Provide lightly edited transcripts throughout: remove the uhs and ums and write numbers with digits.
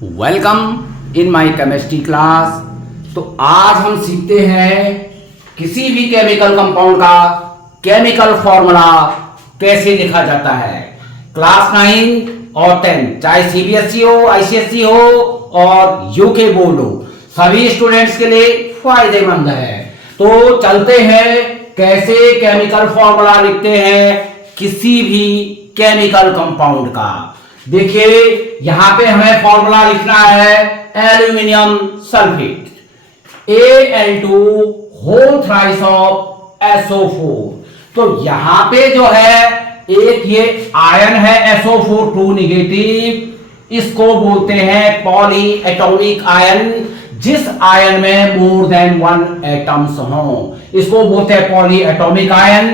Welcome in my chemistry class. तो आज हम सीखते हैं किसी भी केमिकल कंपाउंड का केमिकल फॉर्मूला कैसे लिखा जाता है। क्लास 9 और 10 चाहे सीबीएसई हो, आईसीएसई हो और यूके बोर्ड हो, सभी स्टूडेंट्स के लिए फायदेमंद है। तो चलते हैं कैसे केमिकल फॉर्मूला लिखते हैं किसी भी केमिकल कंपाउंड का। देखिए यहां पे हमें फॉर्मूला लिखना है aluminium sulphate Al2 whole thrice of SO4। तो यहां पे जो है एक ये आयन है SO4 2 निगेटिव, इसको बोलते हैं पॉली एटॉमिक आयन। जिस आयन में मोर देन 1 एटम्स हो इसको बोलते हैं पॉली एटॉमिक आयन।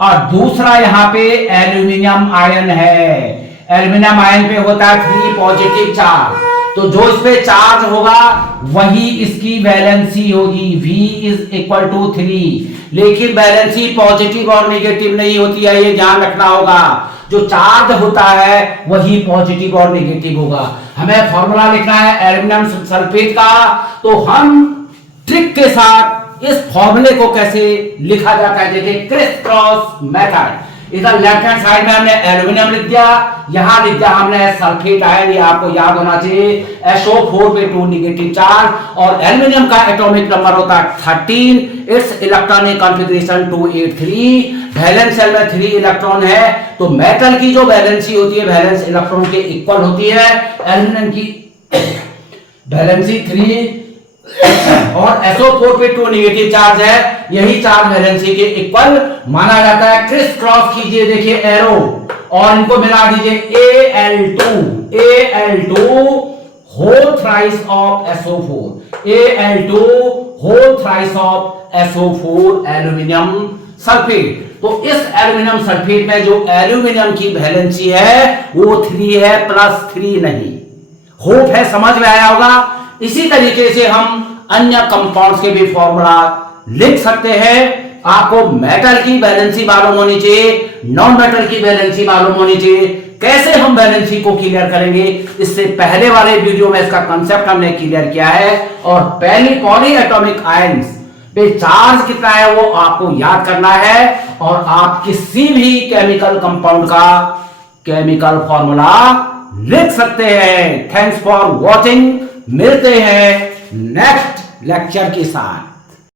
और दूसरा यहां पे एल्यूमिनियम आयन है। एल्यूमिनियम आयन पे होता है 3 पॉजिटिव चार्ज, तो जो इस पे चार्ज होगा वही इसकी वैलेंसी होगी, V इज इक्वल टू 3। लेकिन वैलेंसी पॉजिटिव और नेगेटिव नहीं होती है, ये ध्यान रखना होगा। जो चार्ज होता है वही पॉजिटिव और नेगेटिव होगा। हमें फॉर्मूला लिखना है एल्यूमिनियम सल्फेट का। तो हम ट्रिक के साथ इस फॉर्मूले को कैसे लिखा जाता है देखिए, क्रिस क्रॉस मेथड। इधर लेफ्ट हैंड साइड में हमने एल्यूमिनियम लिख दिया, यहां लिख दिया हमने सल्फेट आयन। ये आपको याद होना चाहिए SO4 पे 2 निगेटिव चार्ज और एल्यूमिनियम का एटॉमिक नंबर होता है 13। Its electronic configuration 283। Valence shell में 3 इलेक्ट्रॉन है, तो मेटल की जो वैलेंसी होती है वैलेंस इलेक्ट्रॉन के इक्वल होती है। एल्यूमिनियम की वैलेंसी 3 और SO4 पे 2 निगेटिव चार्ज है, यही चार्ज वैलेंसी के इक्वल माना जाता है। क्रिस क्रॉस कीजिए, देखिए एरो और इनको मिला दीजिए Al2 whole thrice of SO4, Al2 whole thrice of SO4 aluminium sulphate. तो इस एल्यूमिनियम सल्फेट में जो एल्यूमिनियम की वैलेंसी है वो 3 है, +3 नहीं। होप है समझ में आया होगा। इसी तरीके से हम अन्य कंपाउंड्स के भी फॉर्मूला लिख सकते हैं। आपको मेटल की वैलेंसी मालूम होनी चाहिए, नॉन मेटल की वैलेंसी मालूम होनी चाहिए। कैसे हम वैलेंसी को क्लियर करेंगे, इससे पहले वाले वीडियो में इसका कंसेप्ट हमने क्लियर किया है। और पहली पॉली एटॉमिक आयंस पे चार्ज कितना है वो आपको याद करना है और आप किसी भी केमिकल कंपाउंड का केमिकल फॉर्मूला लिख सकते हैं। Thanks for watching. मिलते हैं नेक्स्ट लेक्चर के साथ।